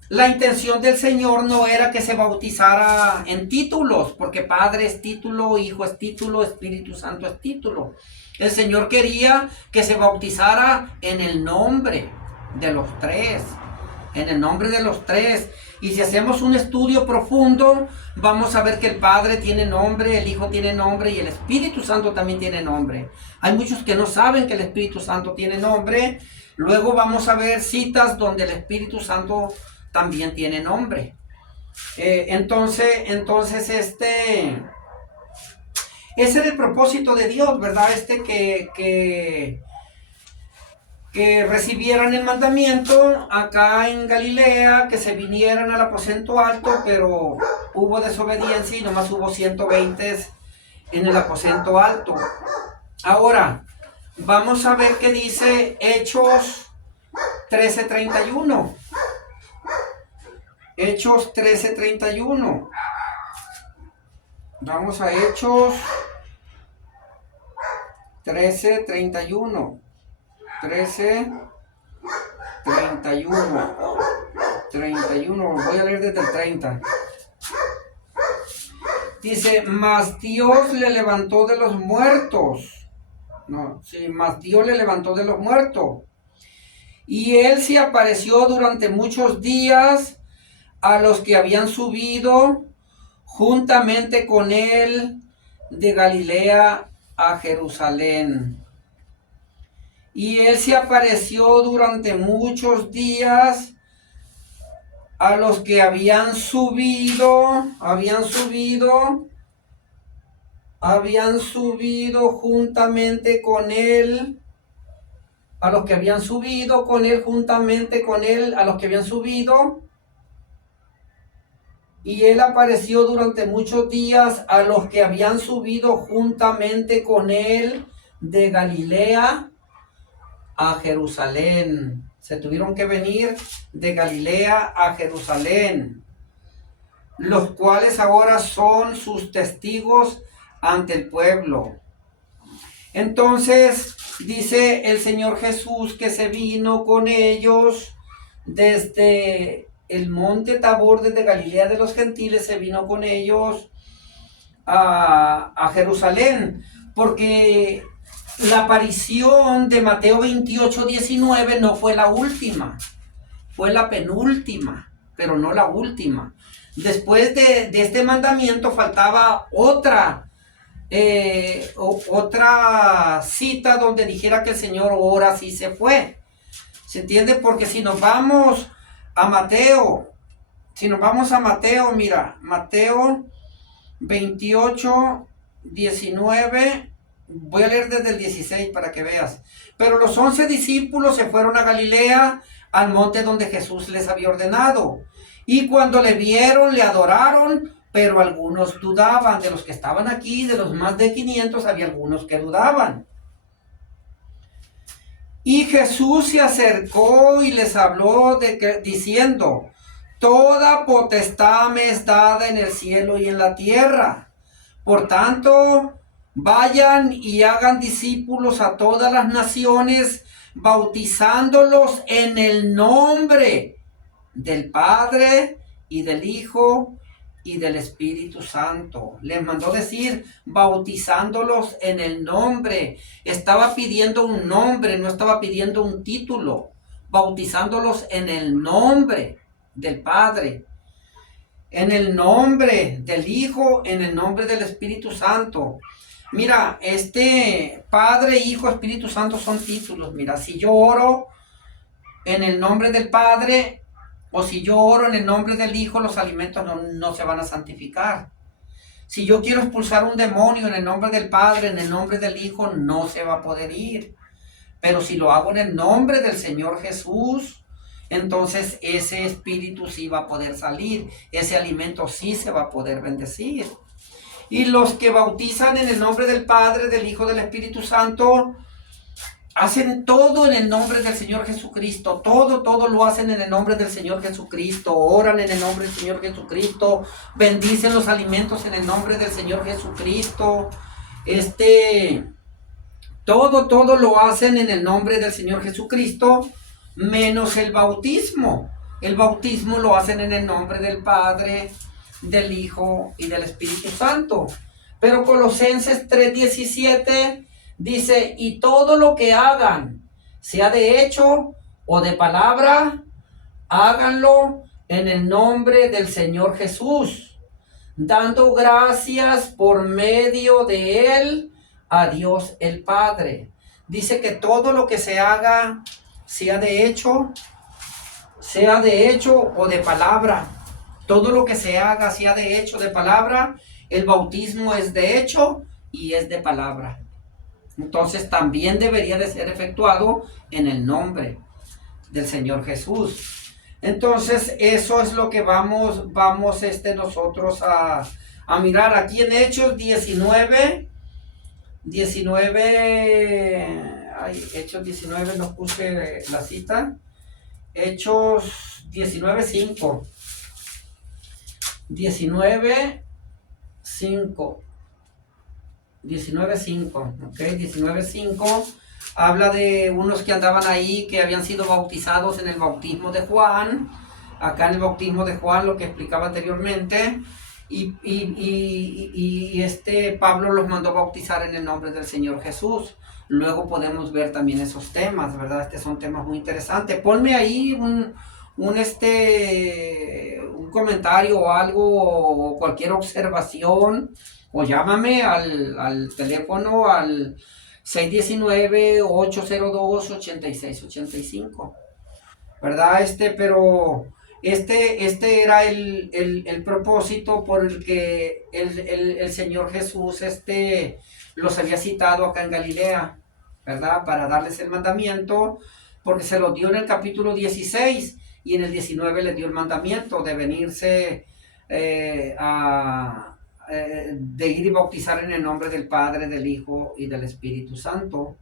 la intención del Señor no era que se bautizara en títulos, porque Padre es título, Hijo es título, Espíritu Santo es título. El Señor quería que se bautizara en el nombre de los tres, en el nombre de los tres. Y si hacemos un estudio profundo, vamos a ver que el Padre tiene nombre, el Hijo tiene nombre y el Espíritu Santo también tiene nombre. Hay muchos que no saben que el Espíritu Santo tiene nombre. Luego vamos a ver citas donde el Espíritu Santo también tiene nombre. Entonces, ese era el propósito de Dios, ¿verdad? Que recibieran el mandamiento acá en Galilea, que se vinieran al aposento alto, pero hubo desobediencia y nomás hubo 120 en el aposento alto. Ahora, vamos a ver qué dice Hechos 13:31. Hechos 13:31. Vamos a Hechos 13:31. 13:31. Voy a leer desde el 30. Dice, mas Dios le levantó de los muertos. No, sí, mas Dios le levantó de los muertos. Y él se apareció durante muchos días a los que habían subido juntamente con él de Galilea a Jerusalén. Y él se apareció durante muchos días a los que habían subido juntamente con él, a los que habían subido con él, juntamente con él, a los que habían subido. Y él apareció durante muchos días a los que habían subido juntamente con él de Galilea a Jerusalén. Se tuvieron que venir de Galilea a Jerusalén, los cuales ahora son sus testigos ante el pueblo. Entonces dice el Señor Jesús que se vino con ellos desde el monte Tabor, desde Galilea de los Gentiles, se vino con ellos a Jerusalén, porque la aparición de Mateo 28:19 no fue la última, fue la penúltima, pero no la última. Después de este mandamiento faltaba otra cita donde dijera que el Señor ahora sí se fue. ¿Se entiende? Porque si nos vamos a Mateo, mira, Mateo 28:19, voy a leer desde el 16 para que veas. Pero los 11 discípulos se fueron a Galilea, al monte donde Jesús les había ordenado. Y cuando le vieron, le adoraron, pero algunos dudaban. De los que estaban aquí, de los más de 500, había algunos que dudaban. Y Jesús se acercó y les habló diciendo, toda potestad me es dada en el cielo y en la tierra. Por tanto, vayan y hagan discípulos a todas las naciones, bautizándolos en el nombre del Padre y del Hijo y del Espíritu Santo. Les mandó decir, bautizándolos en el nombre. Estaba pidiendo un nombre, no estaba pidiendo un título. Bautizándolos en el nombre del Padre, en el nombre del Hijo, en el nombre del Espíritu Santo. Mira, Padre, Hijo, Espíritu Santo son títulos. Mira, si yo oro en el nombre del Padre, o si yo oro en el nombre del Hijo, los alimentos no se van a santificar. Si yo quiero expulsar un demonio en el nombre del Padre, en el nombre del Hijo, no se va a poder ir. Pero si lo hago en el nombre del Señor Jesús, entonces ese espíritu sí va a poder salir. Ese alimento sí se va a poder bendecir. Y los que bautizan en el nombre del Padre, del Hijo, del Espíritu Santo, hacen todo en el nombre del Señor Jesucristo. Todo lo hacen en el nombre del Señor Jesucristo. Oran en el nombre del Señor Jesucristo. Bendicen los alimentos en el nombre del Señor Jesucristo. Todo lo hacen en el nombre del Señor Jesucristo, menos el bautismo. El bautismo lo hacen en el nombre del Padre, del Hijo y del Espíritu Santo. Pero Colosenses 3:17 dice, y todo lo que hagan, sea de hecho o de palabra, háganlo en el nombre del Señor Jesús, dando gracias por medio de Él a Dios el Padre. Dice que todo lo que se haga, sea de hecho o de palabra. Todo lo que se haga, sea de hecho o de palabra. El bautismo es de hecho y es de palabra. Entonces también debería de ser efectuado en el nombre del Señor Jesús. Entonces eso es lo que vamos nosotros a mirar aquí en Hechos 19, Hechos 19, no puse la cita. Hechos 19:5. 19:5, ¿ok? 19:5 habla de unos que andaban ahí, que habían sido bautizados en el bautismo de Juan. Acá en el bautismo de Juan, lo que explicaba anteriormente, y Pablo los mandó bautizar en el nombre del Señor Jesús. Luego podemos ver también esos temas, ¿verdad? Son temas muy interesantes. Ponme ahí un comentario o algo, o cualquier observación, o llámame al teléfono al 619-802-8685, ¿verdad? Pero este era el propósito por el que el Señor Jesús los había citado acá en Galilea, ¿verdad? Para darles el mandamiento, porque se lo dio en el capítulo 16 y en el 19 le dio el mandamiento de venirse de ir y bautizar en el nombre del Padre, del Hijo y del Espíritu Santo,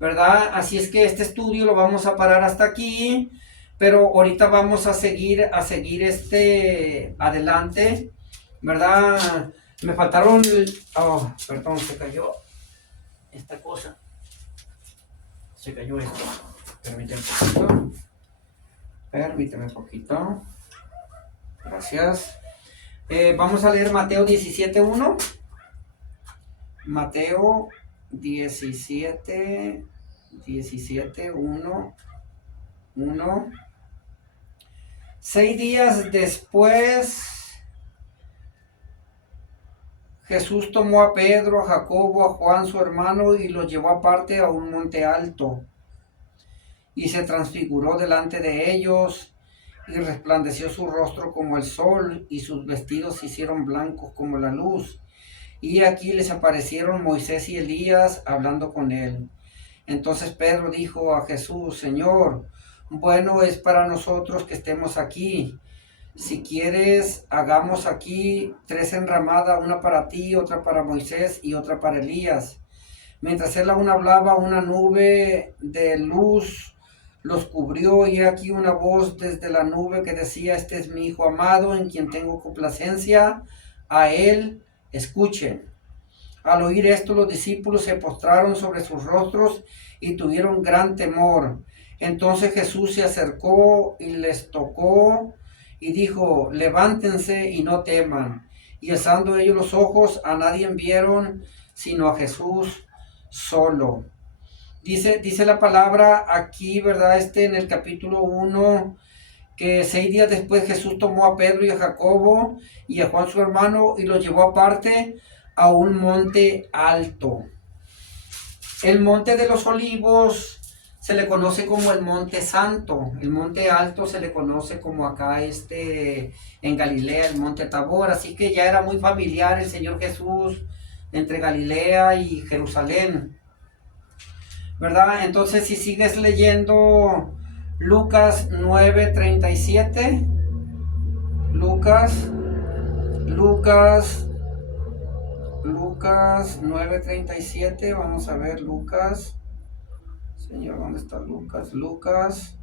¿verdad? Así es que este estudio lo vamos a parar hasta aquí, pero ahorita vamos a seguir adelante, ¿verdad? Me faltaron, oh, perdón, se cayó esta cosa, se cayó esto, permíteme un poquito, gracias. Vamos a leer Mateo 17:1, Mateo 17:1. 6 días después, Jesús tomó a Pedro, a Jacobo, a Juan su hermano y los llevó aparte a un monte alto. Y se transfiguró delante de ellos y resplandeció su rostro como el sol y sus vestidos se hicieron blancos como la luz. Y aquí les aparecieron Moisés y Elías hablando con él. Entonces Pedro dijo a Jesús: Señor, bueno es para nosotros que estemos aquí. Si quieres, hagamos aquí 3 enramadas, una para ti, otra para Moisés y otra para Elías. Mientras él aún hablaba, una nube de luz los cubrió, y aquí una voz desde la nube que decía: Este es mi Hijo amado, en quien tengo complacencia, a él escuchen. Al oír esto, los discípulos se postraron sobre sus rostros y tuvieron gran temor. Entonces Jesús se acercó y les tocó y dijo: levántense y no teman. Y alzando ellos los ojos, a nadie vieron sino a Jesús solo. Dice la palabra aquí, ¿verdad? En el capítulo 1, que 6 días después Jesús tomó a Pedro y a Jacobo y a Juan su hermano y los llevó aparte a un monte alto. El monte de los olivos se le conoce como el monte santo. El monte alto se le conoce como acá en Galilea, el monte Tabor. Así que ya era muy familiar el Señor Jesús entre Galilea y Jerusalén, ¿verdad? Entonces, si sigues leyendo Lucas 9:37, Lucas 9:37, vamos a ver Lucas. Señor, ¿dónde está Lucas? Lucas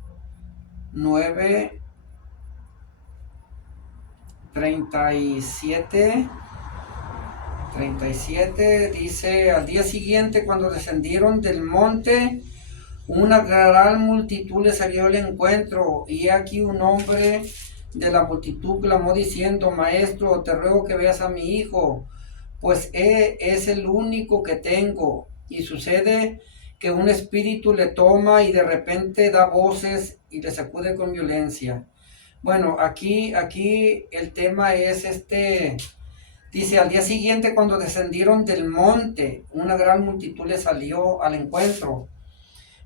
9:37 dice: al día siguiente, cuando descendieron del monte, una gran multitud les salió al encuentro, y aquí un hombre de la multitud clamó diciendo: Maestro, te ruego que veas a mi hijo, pues es el único que tengo, y sucede que un espíritu le toma y de repente da voces y le sacude con violencia. Bueno, aquí el tema es dice: al día siguiente, cuando descendieron del monte, una gran multitud le salió al encuentro.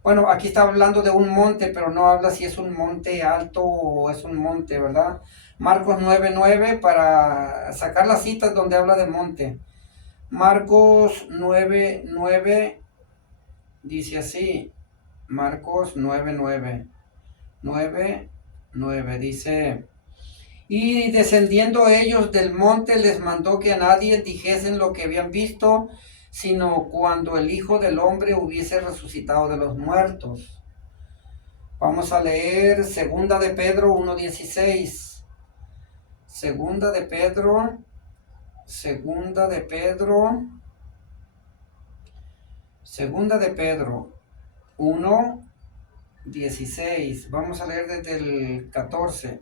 Bueno, aquí está hablando de un monte, pero no habla si es un monte alto o es un monte, ¿verdad? Marcos 9:9, para sacar las citas donde habla de monte. Marcos 9:9 dice así. Marcos 9:9 dice: y descendiendo ellos del monte, les mandó que a nadie dijesen lo que habían visto, sino cuando el Hijo del Hombre hubiese resucitado de los muertos. Vamos a leer Segunda de Pedro 1:16. Segunda de Pedro 1:16. Vamos a leer desde el 14.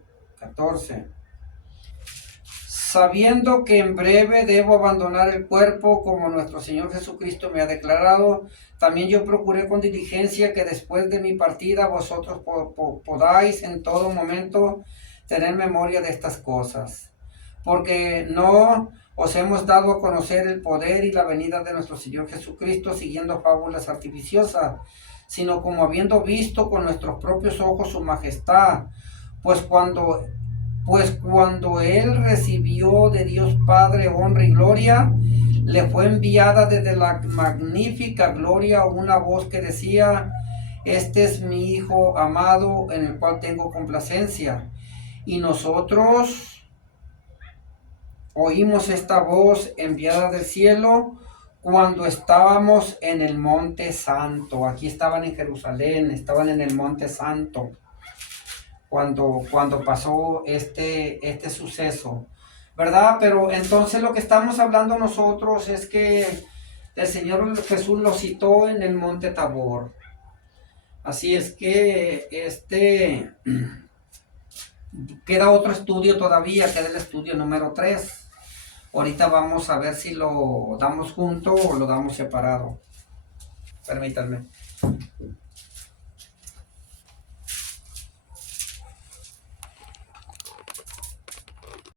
sabiendo que en breve debo abandonar el cuerpo como nuestro Señor Jesucristo me ha declarado, también yo procuré con diligencia que después de mi partida vosotros podáis en todo momento tener memoria de estas cosas, porque no os hemos dado a conocer el poder y la venida de nuestro Señor Jesucristo siguiendo fábulas artificiosas, sino como habiendo visto con nuestros propios ojos su majestad, pues cuando Él recibió de Dios Padre honra y gloria, le fue enviada desde la magnífica gloria una voz que decía: este es mi Hijo amado en el cual tengo complacencia. Y nosotros oímos esta voz enviada del cielo cuando estábamos en el Monte Santo. Aquí estaban en Jerusalén, estaban en el Monte Santo cuando pasó este suceso, ¿verdad? Pero entonces lo que estamos hablando nosotros es que el Señor Jesús lo citó en el Monte Tabor. Así es que queda otro estudio todavía, queda el estudio número 3. Ahorita vamos a ver si lo damos junto o lo damos separado. Permítanme.